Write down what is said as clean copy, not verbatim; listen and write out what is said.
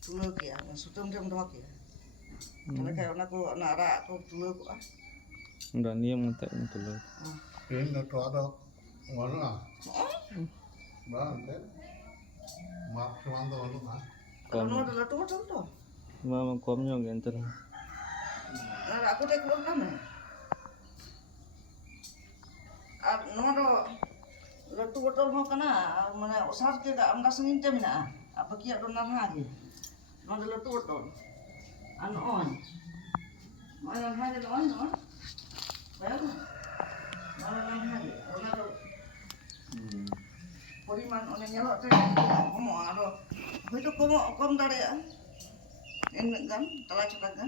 tulau kia, sutum jam doa kia. Kalau kayak orang aku anak arak aku tulau kok. Udah nih yang ngetek itu loh. Ini udah tua dok, mana? Berapa? Maaf cuma tuh lu mah. Kalau ada latu betul tuh. Mama komnya genter. Anak aku deh keluar kan? Nora latu betul mau kena, mana usah kita amdas ngin jam na. Apa kia donar lagi? Nora latu betul. On. Mana lagi on? Baru. Mana lagi? Orang tu. Poriman orang nyalok tu. Kamu ada. Itu kamu dari. Ini kan, telah cepat kan?